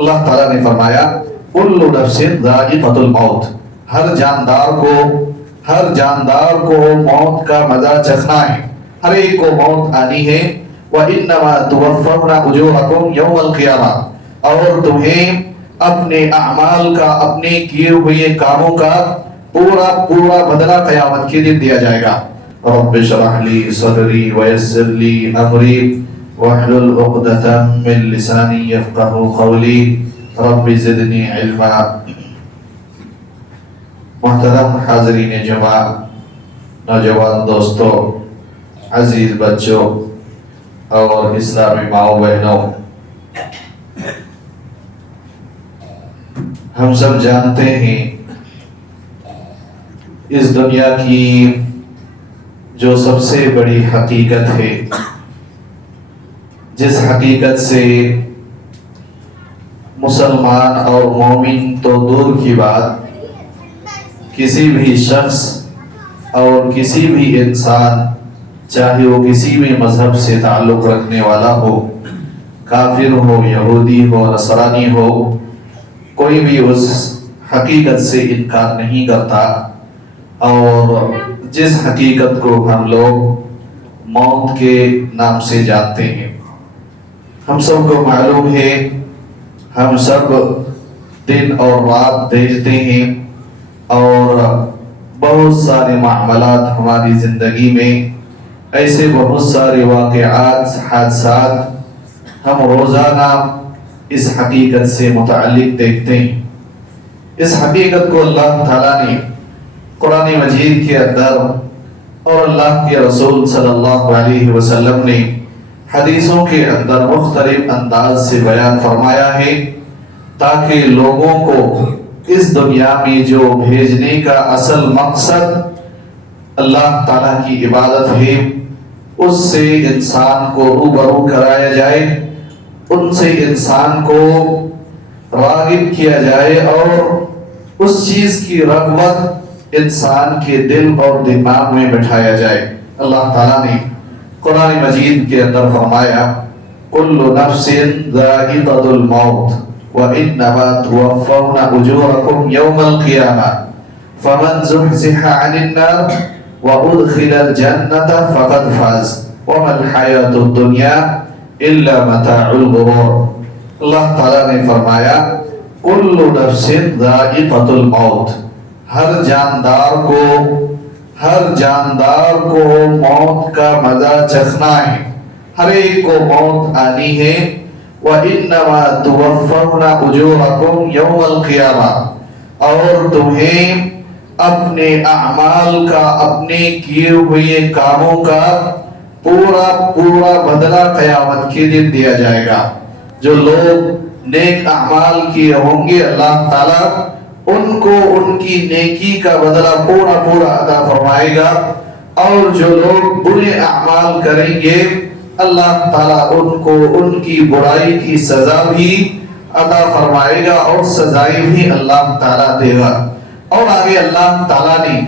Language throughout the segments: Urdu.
اللہ تعالیٰ نے فرمایا کل نفس ذائقۃ الموت، ہر جاندار کو موت کا مزہ چکھنا ہے، ہر ایک کو موت آنی ہے۔ وَإِنَّمَا تُوَفَّوْنَ أُجُورَكُمْ يَوْمَ الْقِيَامَةِ، اور تمہیں اپنے اعمال کا، اپنے کیے ہوئے کاموں کا پورا بدلہ قیامت کے دن دیا جائے گا۔ رب اشرح لی صدری ویسر لی امری واحلل عقدۃ من لسانی یفقہوا قولی رب زدنی علما۔ محترم حاضرین جمعہ، نوجوان دوستوں، عزیز بچوں اور اسلامی ماؤں بہنوں، ہم سب جانتے ہیں اس دنیا کی جو سب سے بڑی حقیقت ہے، جس حقیقت سے مسلمان اور مومن تو دور کی بات، کسی بھی شخص اور کسی بھی انسان، چاہے وہ کسی بھی مذہب سے تعلق رکھنے والا ہو، کافر ہو، یہودی ہو، نصرانی ہو، کوئی بھی اس حقیقت سے انکار نہیں کرتا۔ اور جس حقیقت کو ہم لوگ موت کے نام سے جانتے ہیں، ہم سب کو معلوم ہے، ہم سب دن اور رات دیکھتے ہیں، اور بہت سارے معاملات ہماری زندگی میں، ایسے بہت سارے واقعات، حادثات ہم روزانہ اس حقیقت سے متعلق دیکھتے ہیں۔ اس حقیقت کو اللہ تعالیٰ نے قرآن مجید کے اندر اور اللہ کے رسول صلی اللہ علیہ وسلم نے حدیثوں کے اندر مختلف انداز سے بیان فرمایا ہے، تاکہ لوگوں کو اس دنیا میں جو بھیجنے کا اصل مقصد اللہ تعالیٰ کی عبادت ہے، اس سے انسان کو روبرو کرایا جائے، ان سے انسان کو راغب کیا جائے، اور اس چیز کی رغبت انسان کے دل اور دماغ میں بٹھایا جائے۔ اللہ تعالیٰ نے قرآن مجید کے اندر فرمایا کل نفس ذائقۃ الموت وَإِنَّمَا تُوَفَّوْنَ أُجُورَكُمْ يَوْمَ الْقِيَامَةِ فَمَنْ زُحْزِحَ عَنِ النَّارِ وَأُدْخِلَ الْجَنَّةَ فَقَدْ فَازَ وَمَا الْحَيَاةُ الدُّنْيَا إِلَّا مَتَاعُ الْغُرُورِ۔ اللہ تعالیٰ نے فرمایا کل نفس ذائقۃ الموت، ہر جاندار کو موت کا مزہ چکھنا ہے، ہر ایک کو موت آنی ہے۔ وَإِنَّمَا تُوَفَّوْنَ أُجُورَكُمْ يَوْمَ الْقِيَامَةِ، اور تمہیں اپنے اعمال کا، اپنے کیے ہوئے کاموں کا پورا بدلہ قیامت کے دن دیا جائے گا۔ جو لوگ نیک اعمال کیے ہوں گے، اللہ تعالیٰ ان کو ان کی نیکی کا بدلہ پورا عطا فرمائے گا، اور جو لوگ برے اعمال کریں گے، اللہ تعالیٰ ان کو ان کی برائی کی سزا بھی عطا فرمائے گا، اور سزائیں بھی اللہ تعالیٰ دے گا۔ اور آگے اللہ تعالیٰ نے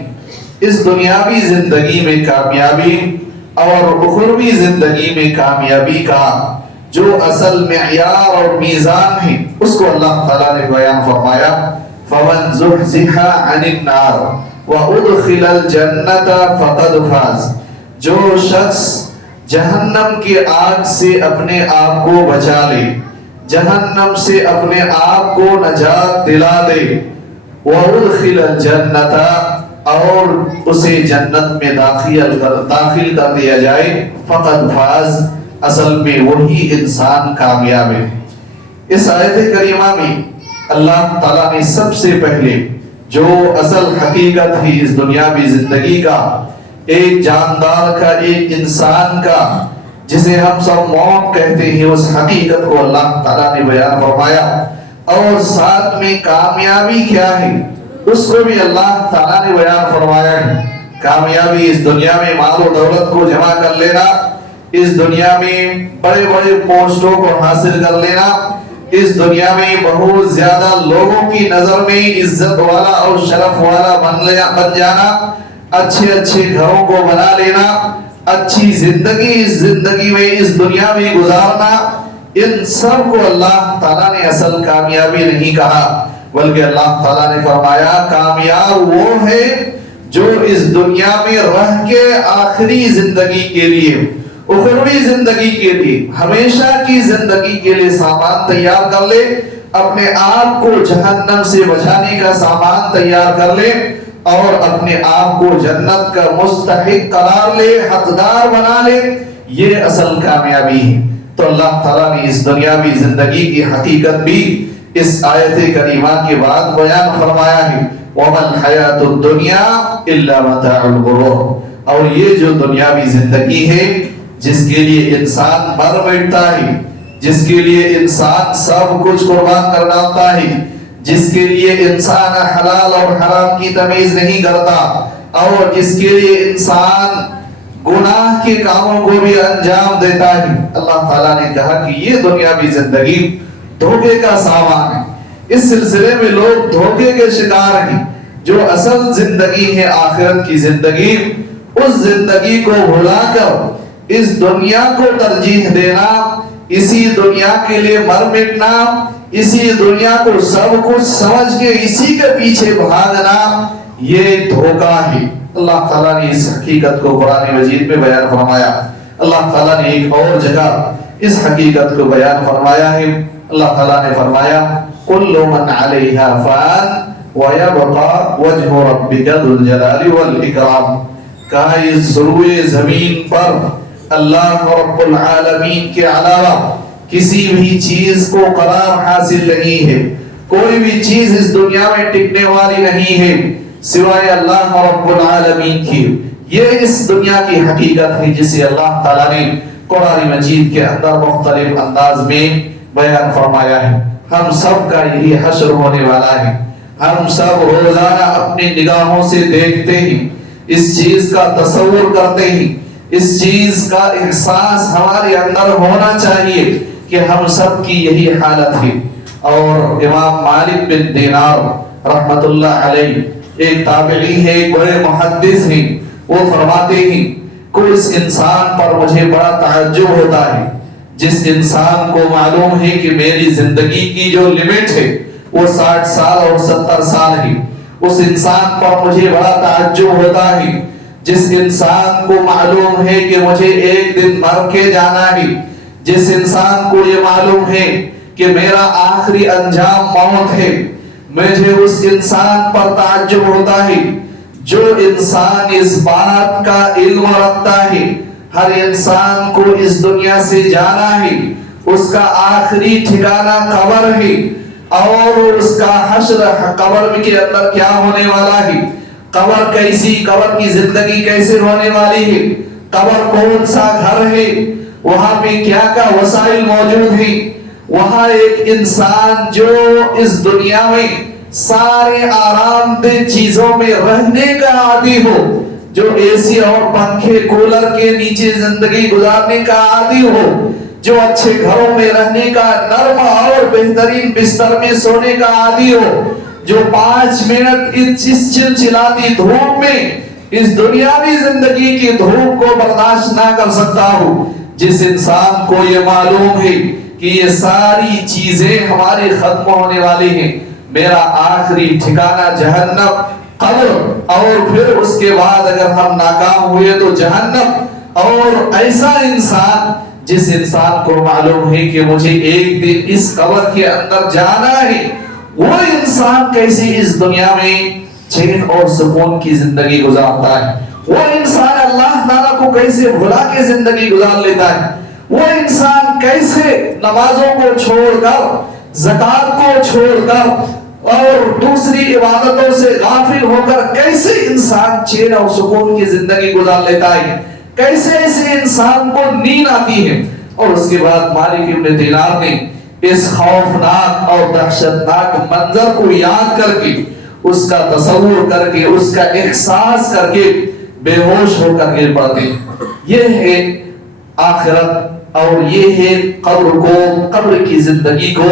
اس دنیاوی زندگی میں کامیابی اور اخروی زندگی میں کامیابی کا جو اصل معیار اور میزان ہے، اس کو اللہ تعالیٰ نے بیان فرمایا فَمَنْ زُحْزِحَ عَنِ النَّارِ وَأُدْخِلَ الْجَنَّةَ فَقَدْ فَازَ، جو شخص جہنم کی آگ سے اپنے آپ کو بچا لے، جہنم سے اپنے آپ کو نجات دلا دے، وَأُدْخِلَ الْجَنَّةَ، اور اسے جنت میں داخل کر دیا جائے، فَقَدْ فَازَ، اصل میں وہی انسان کامیاب ہے۔ اس آیت کریمہ میں اللہ تعالیٰ نے سب سے پہلے جو اصل حقیقت ہے اس دنیاوی زندگی کا، ایک جاندار کا، ایک انسان کا، جسے ہم سب موت کہتے ہیں، اس حقیقت کو اللہ تعالیٰ نے بیان فرمایا، اور ساتھ میں کامیابی کیا ہے اس کو بھی اللہ تعالیٰ نے بیان فرمایا ہے۔ کامیابی اس دنیا میں مال و دولت کو جمع کر لینا، اس دنیا میں بڑے بڑے پوسٹوں کو حاصل کر لینا، اس دنیا میں بہت زیادہ لوگوں کی نظر میں عزت والا اور شرف والا بن جانا، اچھے گھروں کو بنا لینا، اچھی زندگی اس زندگی میں اس دنیا میں گزارنا، ان سب کو اللہ تعالیٰ نے اصل کامیابی نہیں کہا، بلکہ اللہ تعالیٰ نے فرمایا کامیاب وہ ہے جو اس دنیا میں رہ کے آخری زندگی کے لیے، اخروی زندگی کے لیے، ہمیشہ کی زندگی کے لیے سامان تیار کر لے، اپنے آپ کو جہنم سے بچانے کا سامان تیار کر لے، اور اپنے آپ کو جنت کا مستحق قرار لے، حقدار بنا لے، یہ اصل کامیابی ہے۔ تو اللہ تعالیٰ نے اس دنیاوی زندگی کی حقیقت بھی اس آیت کریمہ کے بعد بیان فرمایا ہے، وَمَا الْحَيَاةُ الدُّنْيَا إِلَّا مَتَاعُ الْغُرُورِ، اور یہ جو دنیاوی زندگی ہے جس کے لیے انسان مر بیٹھتا ہے، جس کے لیے انسان سب کچھ قربان کر ڈالتا ہے، جس کے لیے انسان حلال اور حرام کی تمیز نہیں کرتا، اور جس کے لیے انسان گناہ کے کاموں کو بھی انجام دیتا ہے، اللہ تعالیٰ نے کہا کہ یہ دنیاوی زندگی دھوکے کا سامان ہے۔ اس سلسلے میں لوگ دھوکے کے شکار ہیں۔ جو اصل زندگی ہے آخرت کی زندگی، اس زندگی کو بھلا کر اس دنیا کو ترجیح دینا، اسی دنیا کے لیے مر مٹنا، اسی دنیا کو سب کچھ سمجھ کے اسی کے پیچھے بھاگنا، یہ دھوکہ ہے۔ اللہ تعالیٰ نے اس حقیقت کو قرآن مجید میں بیان فرمایا۔ اللہ تعالیٰ نے ایک اور جگہ اس حقیقت کو بیان فرمایا ہے۔ اللہ تعالیٰ نے فرمایا کل من علیہا فان ویبقى وجہ ربک ذو الجلال والاکرام، کہا اس روئے زمین پر اللہ رب العالمین کے علاوہ کسی بھی چیز کو قرار حاصل نہیں ہے، کوئی بھی چیز اس دنیا میں ٹکنے والی نہیں ہے سوائے اللہ رب العالمین کی۔ یہ اس دنیا کی حقیقت ہے جسے اللہ تعالیٰ نے قرآن مجید کے اندر مختلف انداز میں بیان فرمایا ہے۔ ہم سب کا یہی حشر ہونے والا ہے۔ ہم سب روزانہ اپنی نگاہوں سے دیکھتے ہیں، اس چیز کا تصور کرتے ہیں، اس چیز کا احساس ہمارے اندر ہونا چاہیے کہ ہم سب کی یہی حالت ہے۔ اور امام مالک بن دینار رحمت اللہ علیہ ایک تابعی ہے، ایک بڑے محدث ہیں، وہ فرماتے ہیں کہ اس انسان پر مجھے بڑا تعجب ہوتا ہے جس انسان کو معلوم ہے کہ میری زندگی کی جو لیمٹ ہے وہ 60 سال اور 70 سال ہے، اس انسان پر مجھے بڑا تعجب ہوتا ہے جس انسان کو معلوم ہے کہ مجھے ایک دن مر کے جانا ہے، جس انسان کو یہ معلوم ہے کہ میرا آخری انجام موت ہے۔ مجھے اس انسان پر تعجب ہوتا ہے جو انسان اس بات کا علم رکھتا ہے ہر انسان کو اس دنیا سے جانا ہے، اس کا آخری ٹھکانہ قبر ہے، اور اس کا حشر قبر کے اندر کیا ہونے والا ہے، قبر کیسی، قبر کی زندگی کیسے ہونے والی ہے، قبر کون سا گھر ہے، وہاں پہ کیا کیا وسائل موجود ہیں۔ وہاں ایک انسان جو اس دنیا میں سارے آرام دہ چیزوں میں رہنے کا عادی ہو، جو اے سی اور پنکھے کولر کے نیچے زندگی گزارنے کا عادی ہو، جو اچھے گھروں میں رہنے کا، نرم اور بہترین بستر میں سونے کا عادی ہو، جو 5 منٹ اس چلچلاتی دھوپ میں اس دنیاوی زندگی کی دھوپ کو برداشت نہ کر سکتا ہو، جس انسان کو یہ معلوم ہے کہ یہ ساری چیزیں ہماری ختم ہونے والی ہیں، میرا آخری ٹھکانہ جہنم، قبر، اور پھر اس کے بعد اگر ہم ناکام ہوئے تو جہنم، اور ایسا انسان جس انسان کو معلوم ہے کہ مجھے ایک دن اس قبر کے اندر جانا ہے، وہ انسان کیسے اس دنیا میں چین اور سکون کی زندگی گزارتا ہے، وہ انسان اللہ تعالیٰ کو کیسے بھلا کے زندگی گزار لیتا ہے، وہ انسان کیسے نمازوں کو چھوڑ کر، زکوٰۃ کو چھوڑ کر اور دوسری عبادتوں سے غافل ہو کر کیسے انسان چین اور سکون کی زندگی گزار لیتا ہے، کیسے ایسے انسان کو نیند آتی ہے۔ اور اس کے بعد مالک ابن دینار نے اس خوفناک اور دہشتناک منظر کو یاد کر کے، اس کا تصور کر کے، اس کا احساس کر کے بے ہوش ہو کر گر پڑتے۔ یہ ہے آخرت، اور یہ ہے قبر کو، قبر کی زندگی کو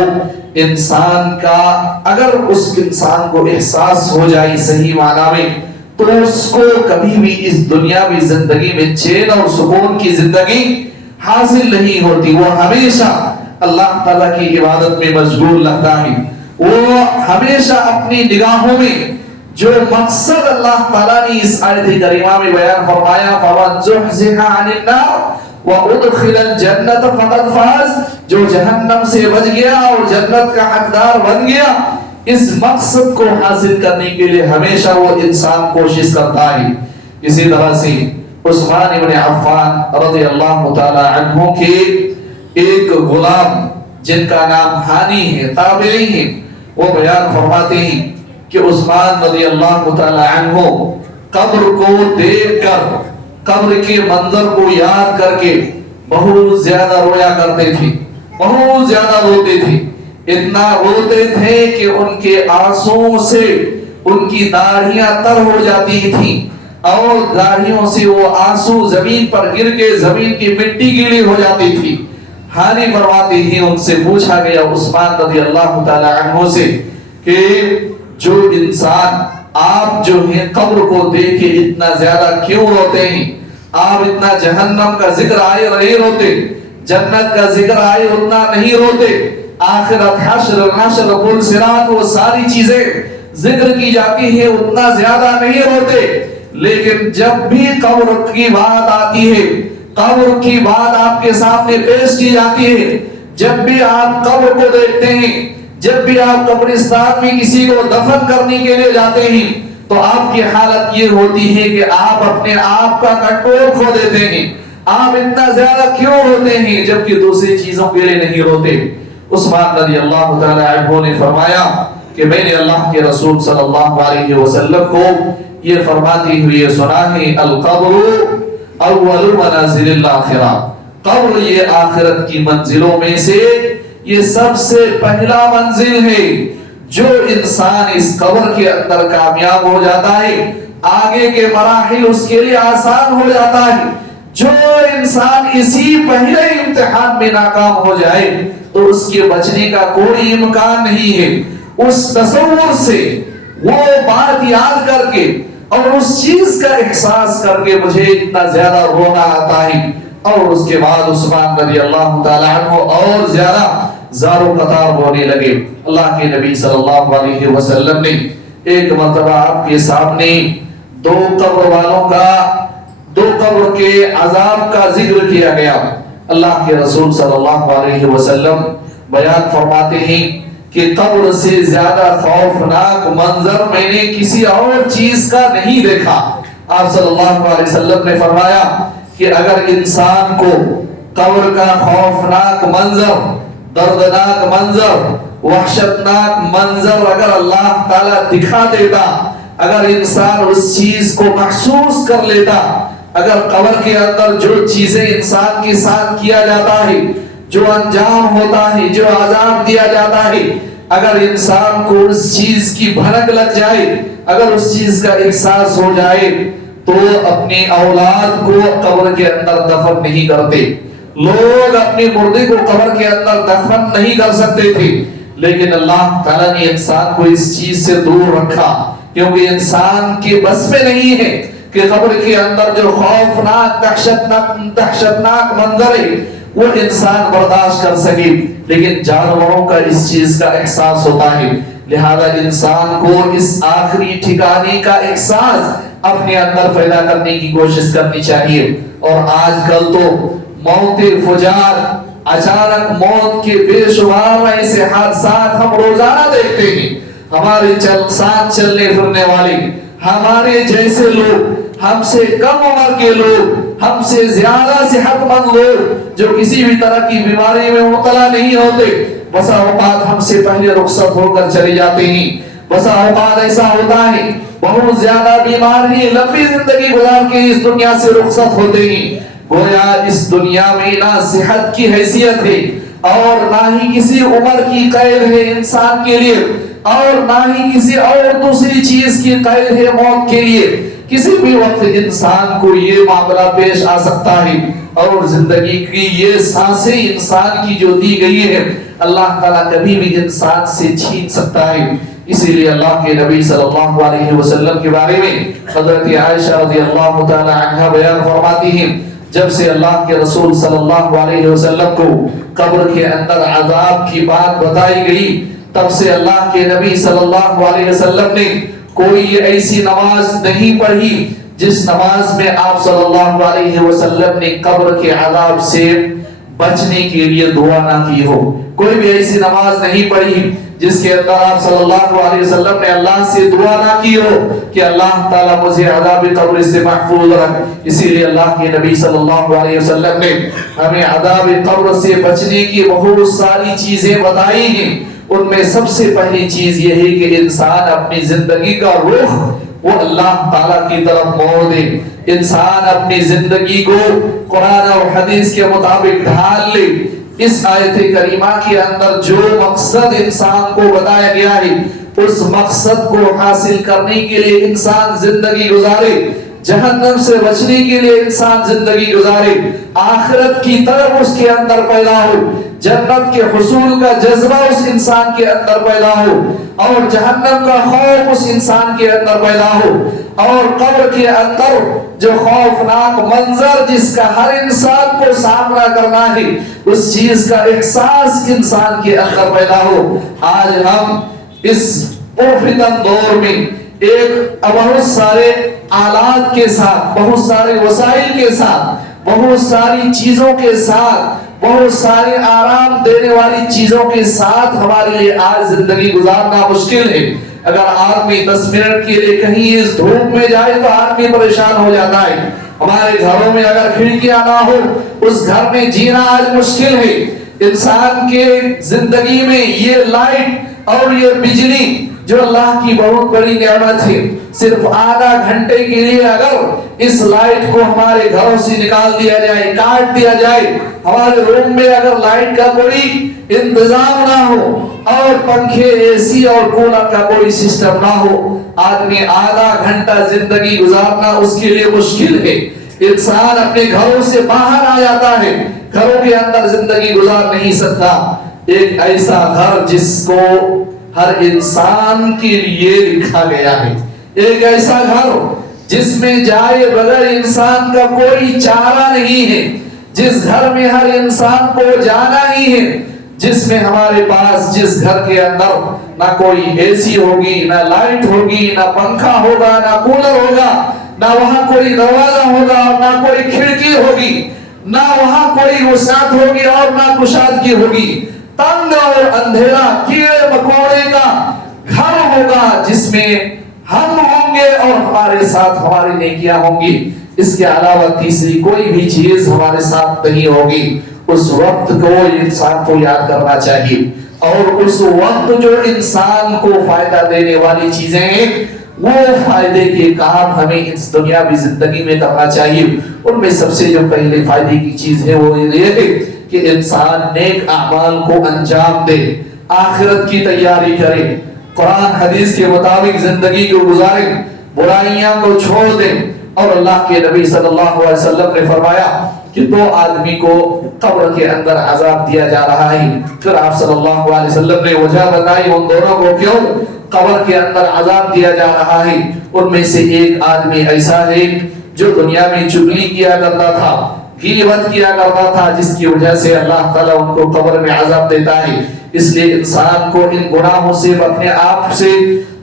انسان کا اگر اس انسان کو احساس ہو جائے صحیح معنی میں، تو اس کو کبھی بھی اس دنیاوی زندگی میں چین اور سکون کی زندگی حاصل نہیں ہوتی۔ وہ ہمیشہ اللہ تعالیٰ کی عبادت میں مشغول رہتا ہے، وہ ہمیشہ اپنی نگاہوں میں جو مقصد اللہ تعالیٰ نے اس آیت کریمہ میں بیان فرمایا فَمَنْ زُحْزِحَ عَنِ النَّارِ وَأُدْخِلَ الْجَنَّةَ فَقَدْ فَازَ، جو جہنم سے بچ گیا اور جنت کا حقدار بن گیا، اس مقصد کو حاصل کرنے کے لیے ہمیشہ وہ انسان کوشش کرتا ہے۔ اسی طرح سے عثمان بن عفان رضی اللہ تعالی عنہ کے ایک غلام جن کا نام ہانی ہے، تابعی ہیں، وہ بیان فرماتے ہیں کہ عثمان رضی اللہ تعالی عنہ قبر کو دیکھ کر، قبر کے منظر کو یاد کر کے بہت زیادہ رویا کرتے تھے، بہت زیادہ روتے تھے، اتنا روتے تھے کہ ان کے آنسوں سے ان کی داڑھیاں تر ہو جاتی تھیں اور داڑھیوں سے وہ آنسو زمین پر گر کے زمین کی مٹی گیلی ہو جاتی تھی۔ حالی فرماتے ہیں ان سے پوچھا گیا عثمان رضی اللہ تعالی عنہ سے کہ جو انسان آپ جو ہیں قبر کو دیکھے اتنا زیادہ کیوں روتے ہیں؟ آپ اتنا جہنم کا ذکر آئے نہیں روتے، جنت کا ذکر آئے اتنا نہیں روتے، آخرت حشر نشر پل صراط وہ ساری چیزیں ذکر کی جاتی ہیں اتنا زیادہ نہیں روتے، لیکن جب بھی قبر کی بات آتی ہے، قبر کی بات آپ کے سامنے پیش کی جاتی ہے، جب بھی آپ قبر کو دیکھتے ہیں، جب بھی آپ قبرستان میں کسی کو دفن کرنے کے لیے جاتے ہیں تو آپ کی حالت یہ ہوتی ہے کہ آپ اپنے آپ کا کنٹرول کھو دیتے ہیں۔ آپ اتنا زیادہ کیوں روتے ہیں جبکہ دوسری چیزوں کے لیے نہیں روتے؟ عثمان رضی اللہ تعالی عنہ نے فرمایا کہ میں نے اللہ کے رسول صلی اللہ علیہ وسلم کو یہ فرماتے ہوئے سنا ہے القبر اول منازل الاخرہ، قبر یہ آخرت کی منزلوں میں سے یہ سب سے پہلا منزل ہے۔ جو انسان اس قبر کے اندر کامیاب ہو جاتا ہے آگے کے مراحل اس کے لیے آسان ہو جاتا ہے، جو انسان اسی پہلے امتحان میں ناکام ہو جائے تو اس کے بچنے کا کوئی امکان نہیں ہے۔ اس تصور سے وہ بات یاد کر کے اور اس چیز کا احساس کر کے مجھے اتنا زیادہ رونا آتا ہے، اور اس کے بعد عثمان رضی اللہ تعالی عنہ اور زیادہ زارو قطار ہونے لگے۔ اللہ کے نبی صلی اللہ علیہ وسلم نے ایک مرتبہ آپ کے سامنے دو قبر والوں کا، دو قبر کے عذاب کا ذکر کیا گیا۔ اللہ کے رسول صلی اللہ علیہ وسلم بیان فرماتے ہیں کہ قبر سے زیادہ خوفناک منظر میں نے کسی اور چیز کا نہیں دیکھا۔ آپ صلی اللہ علیہ وسلم نے فرمایا کہ اگر انسان کو قبر کا خوفناک منظر، دردناک منظر، وحشتناک منظر اگر اللہ تعالیٰ دکھا دیتا، اگر انسان اس چیز کو محسوس کر لیتا، اگر قبر کے اندر جو چیزیں انسان کے ساتھ کیا جاتا ہے، جو انجام ہوتا ہے، جو عذاب دیا جاتا ہے، اگر انسان کو اس چیز کی بھنک لگ جائے، اگر اس چیز کا احساس ہو جائے تو اپنی اولاد کو قبر کے اندر دفن نہیں کرتے۔ لوگ اپنی مردے کو قبر کے اندر دفن نہیں کر سکتے تھے، لیکن اللہ تعالیٰ نے انسان کو اس چیز سے دور رکھا، کیونکہ انسان کے بس میں نہیں ہے کہ قبر کے اندر جو خوفناک دہشتناک منظر ہے وہ انسان برداشت کر سکے، لیکن جانوروں کا اس چیز کا احساس ہوتا ہے۔ لہذا انسان کو اس آخری ٹھکانے کا احساس اپنے اندر پیدا کرنے کی کوشش کرنی چاہیے۔ اور آج کل تو موت فجار، اچانک موت کے بے شمار ایسے حادثات ہم روزانہ دیکھتے ہیں۔ ہمارے ساتھ چلنے پھرنے والے، ہمارے جیسے لوگ، ہم سے کم عمر کے لوگ، ہم سے زیادہ صحت مند لوگ جو کسی بھی طرح کی بیماری میں مبتلا نہیں ہوتے، بسا اوقات ہم سے پہلے رخصت ہو کر چلے جاتے ہیں۔ بسا اوقات ایسا ہوتا ہے بہت زیادہ بیمار ہیں، لمبی زندگی گزار کے اس دنیا سے رخصت ہوتے ہیں، گویا اس دنیا میں نہ صحت کی حیثیت ہے اور نہ ہی کسی عمر کی قید ہے انسان کے لیے، اور نہ ہی کسی اور دوسری چیز کی قید ہے موت کے لیے۔ کسی بھی وقت انسان کو یہ معاملہ پیش آ سکتا ہے، اور زندگی کی یہ سانسیں انسان کی جو دی گئی ہے اللہ تعالیٰ کبھی بھی انسان سے چھین سکتا ہے۔ اسی لیے اللہ کے نبی صلی اللہ علیہ وسلم کے بارے میں حضرت عائشہ رضی اللہ تعالی عنہ بیان فرماتی ہیں جب سے اللہ کے رسول صلی اللہ علیہ وسلم کو قبر کے اندر عذاب کی بات بتائی گئی، تب سے اللہ کے نبی صلی اللہ علیہ وسلم نے کوئی ایسی نماز نہیں پڑھی جس نماز میں آپ صلی اللہ علیہ وسلم نے قبر کے عذاب سے بچنے کے لیے دعا نہ کی ہو۔ کوئی بھی ایسی نماز نہیں پڑھی جس کے اندر آپ صلی اللہ علیہ وسلم نے اللہ سے دعا نہ کی ہو کہ اللہ تعالیٰ مجھے عذاب قبر سے محفوظ رکھ۔ اسی لیے اللہ کے نبی صلی اللہ علیہ وسلم نے ہمیں عذاب قبر سے بچنے کی بہت ساری چیزیں بتائی ہیں۔ ان میں سب سے پہلی چیز یہ ہے کہ انسان اپنی زندگی کا رخ وہ اللہ تعالیٰ کی طرف موڑ دے، انسان اپنی زندگی کو قرآن اور حدیث کے مطابق ڈھال لے۔ اس آیت کریمہ کے اندر جو مقصد انسان کو بتایا گیا ہے اس مقصد کو حاصل کرنے کے لیے انسان زندگی گزارے، جہنم سے بچنے کے لیے انسان زندگی گزارے، آخرت کی طرف اس کے اندر پیدا ہو، جنت کے حصول کا جذبہ اس انسان کے اندر پیدا ہو، اور جہنم کا خوف اس انسان کے اندر پیدا ہو، اور قبر کے اندر جو خوفناک منظر جس کا ہر انسان کو سامنا کرنا ہے اس چیز کا احساس انسان کے اندر پیدا ہو۔ آج ہم اس پرفتن دور میں ایک بہت سارے آلات کے ساتھ، بہت سارے وسائل کے ساتھ، بہت ساری چیزوں کے ساتھ، بہت سارے آرام دینے والی چیزوں کے ساتھ ہمارے لیے آج زندگی گزارنا مشکل ہے۔ اگر آدمی 10 منٹ کے لیے کہیں اس دھوپ میں جائے تو آدمی پریشان ہو جاتا ہے۔ ہمارے گھروں میں اگر کھڑکیاں نہ ہو اس گھر میں جینا آج مشکل ہے۔ انسان کے زندگی میں یہ لائٹ اور یہ بجلی جو اللہ کی بہت بڑی نعمت ہے، صرف آدھا گھنٹے کے لیے اگر اس لائٹ کو ہمارے گھروں سے نکال دیا جائے، کاٹ دیا جائے، ہمارے روم میں اگر لائٹ کا کوئی انتظام نہ ہو اور پنکھے، اے سی اور کولر کا کوئی سسٹم نہ ہو، آدمی آدھا گھنٹہ زندگی گزارنا اس کے لیے مشکل ہے۔ انسان اپنے گھروں سے باہر آ جاتا ہے، گھروں کے اندر زندگی گزار نہیں سکتا۔ ایک ایسا گھر جس کو ہر انسان کے لیے لکھا گیا ہے، ایک ایسا گھر جس میں جائے بغیر انسان کا کوئی چارہ نہیں ہے، جس گھر میں ہر انسان کو جانا ہی ہے، جس میں ہمارے پاس، جس گھر کے اندر نہ کوئی اے سی ہوگی، نہ لائٹ ہوگی، نہ پنکھا ہوگا، نہ کولر ہوگا، نہ وہاں کوئی دروازہ ہوگا اور نہ کوئی کھڑکی ہوگی، نہ وہاں کوئی وسعت ہوگی اور نہ کشادگی ہوگی، تنگ اور اندھیرا کیڑے مکوڑے کا گھر ہوگا جس میں ہم ہوں گے اور ہمارے ساتھ ہماری نیکیاں ہوں گی۔ اس کے علاوہ تیسری کوئی بھی چیز ہمارے ساتھ نہیں ہوگی۔ اس وقت کو انسان کو یاد کرنا چاہیے، اور اس وقت جو انسان کو فائدہ دینے والی چیزیں ہیں وہ فائدے کے کام ہمیں اس دنیاوی زندگی میں کرنا چاہیے۔ ان میں سب سے جو پہلے فائدے کی چیز ہے وہ یہ ہے کہ انسان نیک اعمال کو انجام دے، آخرت کی تیاری کرے، قرآن حدیث کے مطابق زندگی کو گزارے، برائیاں کو چھوڑ دے۔ اور اللہ کے نبی صلی اللہ علیہ وسلم نے فرمایا کہ 2 آدمی کو قبر کے اندر عذاب دیا جا رہا ہے۔ پھر آپ صلی اللہ علیہ وسلم نے وجہ بتائی ان دونوں کو کیوں قبر کے اندر عذاب دیا جا رہا ہے۔ ان میں سے ایک آدمی ایسا ہے جو دنیا میں چغلی کیا کرتا تھا، غیبت کیا کرتا تھا، جس کی وجہ سے اللہ تعالیٰ ان کو قبر میں عذاب دیتا ہے۔ اس لیے انسان کو ان گناہوں سے اپنے آپ سے،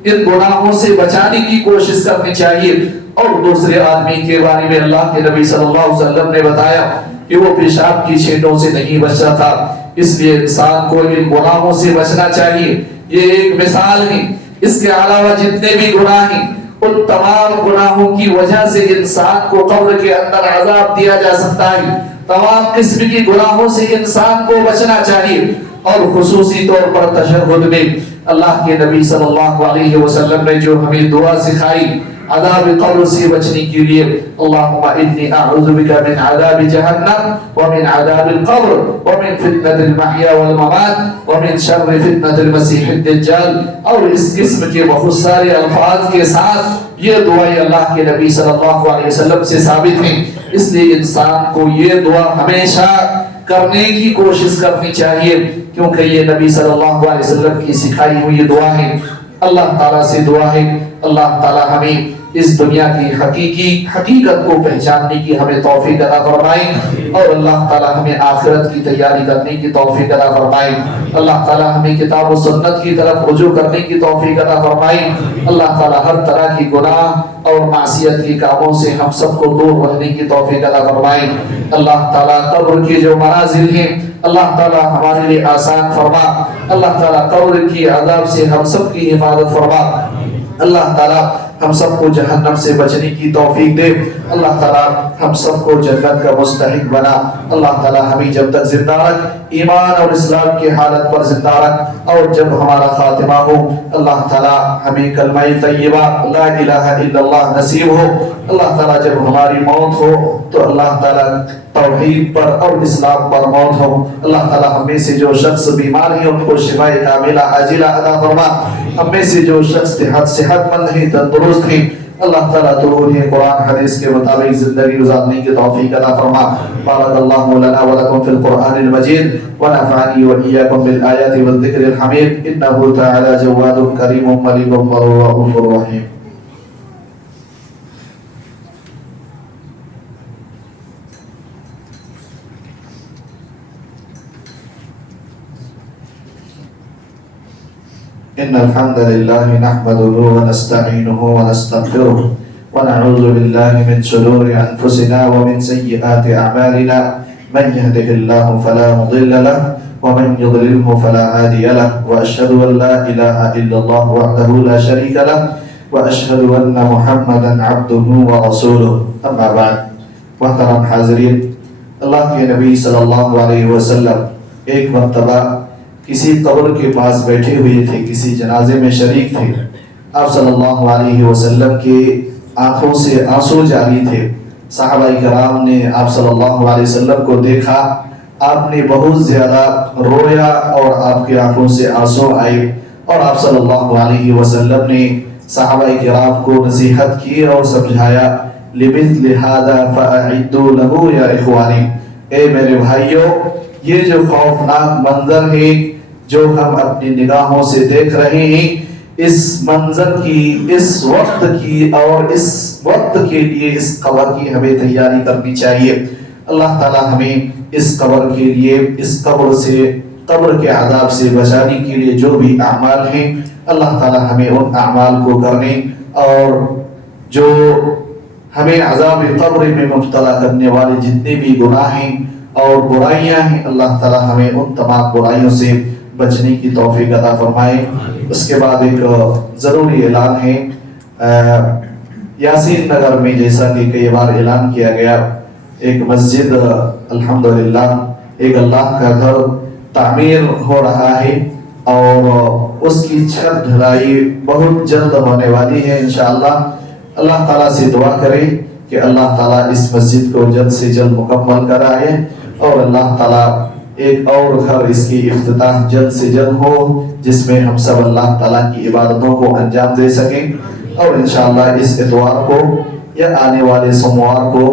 ان گناہوں سے بچانے کی کوشش کرنی چاہیے۔ اور دوسرے آدمی کے بارے میں اللہ کے نبی صلی اللہ علیہ وسلم نے بتایا کہ وہ پیشاب کی چھینٹوں سے نہیں بچتا تھا۔ اس لیے انسان کو ان گناہوں سے بچنا چاہیے۔ یہ ایک مثال ہے۔ اس کے علاوہ جتنے بھی گناہ ہیں ان تمام گناہوں کی وجہ سے انسان کو قبر کے اندر عذاب دیا جا سکتا ہے۔ تمام قسم کی گناہوں سے انسان کو بچنا چاہیے، اور خصوصی طور پر تشہد میں اللہ کے نبی صلی اللہ علیہ وسلم نے جو ہمیں دعا سکھائی عذاب قبر سے بچنے کے لیے، اللہم انی اعوذ بک من عذاب جہنم ومن عذاب القبر ومن فتنة المحیا والممات ومن شر فتنة المسیح الدجال۔ اور اس قسم کے بہت سارے الفاظ کے ساتھ یہ دعائیں اللہ کے نبی صلی اللہ علیہ وسلم سے ثابت ہیں۔ اس لیے انسان کو یہ دعا ہمیشہ کرنے کی کوشش کرنی چاہیے، کیونکہ یہ نبی صلی اللہ علیہ وسلم کی سکھائی ہوئی دعا ہے۔ اللہ تعالیٰ سے دعا ہے اللہ تعالیٰ ہمیں اس دنیا کی حقیقی حقیقت کو پہچاننے کی ہمیں توفیق عطا فرمائے اور اللہ تعالی ہمیں آخرت کی تیاری کرنے کی توفیق عطا فرمائے اللہ تعالی ہمیں کتاب و سنت کی طرف رجوع کرنے کی توفیق عطا فرمائے اللہ تعالی ہر طرح کی گناہ اور معصیت کے کاموں سے ہم سب کو دور رہنے کی توفیق عطا فرمائے اللہ تعالی قبر کے جو منازل ہیں اللہ تعالی ہمارے لیے آسان فرما اللہ تعالی قبر کی عذاب سے ہم سب کی حفاظت فرما اللہ تعالی ہم سب کو جہنم سے بچنے کی توفیق دے اللہ تعالی ہم سب کو جنت کا مستحق بنا اللہ تعالی ہمیں جب تک زندہ رکھ ایمان اور اسلام کی حالت پر زندہ رکھ اور جب ہمارا خاتمہ ہو اللہ تعالی ہمیں کلمہ طیبہ لا الہ الا اللہ نصیب ہو اللہ تعالی جب ہماری موت ہو تو اللہ تعالی توحید پر اور اسلام پر موت ہو اللہ تعالی ہم میں سے جو شخص بیمار ہیں ان کو شفاء کاملہ عاجلہ عطا فرما ہم میں سے جو شخص صحت مند ہیں تندرست ہیں اللہ تعالیٰ تو انہیں قرآن حدیث کے مطابق زندگی گزارنے کی توفیق عطا فرما بارک اللہ لنا ولکم فی القرآن المجید ونفعنی وإیاکم بالآیات والذکر الحمید انہ تعالی جواد کریم ملیک رؤوف رحیم إن الحمد لله نحمده ونستعينه ونستغفره ونعوذ بالله من شرور أنفسنا ومن سيئات أعمالنا من يهده الله فلا مضل له ومن يضلله فلا هادي له وأشهد أن لا إله إلا الله وحده لا شريك له وأشهد أن محمدا عبده ورسوله أما بعد محترم حاضرین اللہ کے نبی صلی اللہ علیہ وسلم ایک مرتبہ کسی قبر کے پاس بیٹھے ہوئے تھے کسی جنازے میں شریک تھے آپ صلی اللہ علیہ وسلم کے آنکھوں سے آنسو جاری تھے صحابہ کرام نے آپ صلی اللہ علیہ وسلم کو دیکھا آپ نے بہت زیادہ رویا اور آپ کے آنکھوں سے آنسو آئے اور آپ صلی اللہ علیہ وسلم نے صحابہ کرام کو نصیحت کی اور سمجھایا لِمِثْلِ هَذَا فَأَعِدُّوا لَهُ يَا إِخْوَانِ اے میرے بھائیوں یہ جو خوفناک منظر ہے جو ہم اپنی نگاہوں سے دیکھ رہے ہیں اس منظر کی اس وقت کی اور اس وقت کے لیے اس قبر کی ہمیں تیاری کرنی چاہیے اللہ تعالی ہمیں اس قبر کے لیے اس قبر سے قبر کے عذاب سے بچانے کے لیے جو بھی اعمال ہیں اللہ تعالی ہمیں ان اعمال کو کرنے اور جو ہمیں عذاب قبر میں مبتلا کرنے والے جتنے بھی گناہ ہیں اور برائیاں ہیں اللہ تعالی ہمیں ان تمام برائیوں سے بچنے کی توفیق عطا فرمائے اس کے بعد ایک ضروری اعلان ہے یاسین نگر میں جیسا کہ کئی بار اعلان کیا گیا ایک مسجد الحمدللہ ایک اللہ کا گھر تعمیر ہو رہا ہے اور اس کی چھت ڈھلائی بہت جلد ہونے والی ہے انشاءاللہ اللہ تعالیٰ سے دعا کریں کہ اللہ تعالیٰ اس مسجد کو جلد سے جلد مکمل کرائے اور اللہ تعالیٰ ایک اور گھر اس کی افتتاح جلد سے جلد ہو جس میں ہم سب اللہ تعالیٰ کی عبادتوں کو انجام دے سکیں اور انشاءاللہ اس اتوار کو یا آنے والے سوموار کو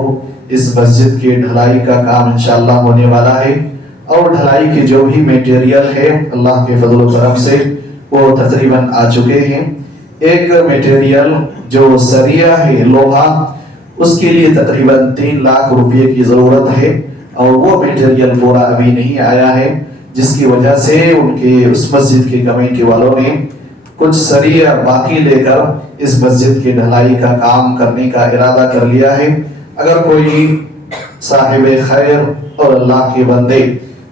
اس مسجد کی ڈھلائی کا کام انشاءاللہ ہونے والا ہے اور ڈھلائی کے جو بھی میٹیریل ہے اللہ کے فضل و کرم سے وہ تقریباً آ چکے ہیں ایک میٹیریل جو سریہ ہے لوہا اس کے لیے تقریباً 3 لاکھ روپے کی ضرورت ہے اور وہ میٹیریل پورا ابھی نہیں آیا ہے جس کی وجہ سے ان کے اس مسجد کے کمیٹی والوں نے کچھ سریہ باقی لے کر اس مسجد کی ڈھلائی کا کام کرنے کا ارادہ کر لیا ہے اگر کوئی صاحب خیر اور اللہ کے بندے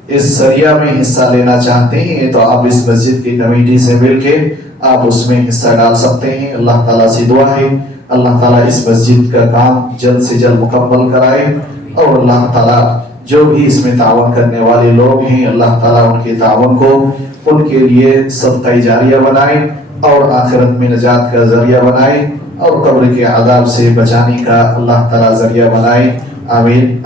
اس سریہ میں حصہ لینا چاہتے ہیں تو آپ اس مسجد کی کمیٹی سے مل کے آپ اس میں حصہ ڈال سکتے ہیں اللہ تعالیٰ سے دعا ہے اللہ تعالیٰ اس مسجد کا کام جلد سے جلد مکمل کرائے اور اللہ تعالیٰ جو بھی اس میں تعاون کرنے والے لوگ ہیں اللہ تعالیٰ ان کے تعاون کو ان کے لیے صدقہ جاریہ بنائے اور آخرت میں نجات کا ذریعہ بنائے اور قبر کے عذاب سے بچانے کا اللہ تعالیٰ ذریعہ بنائے آمین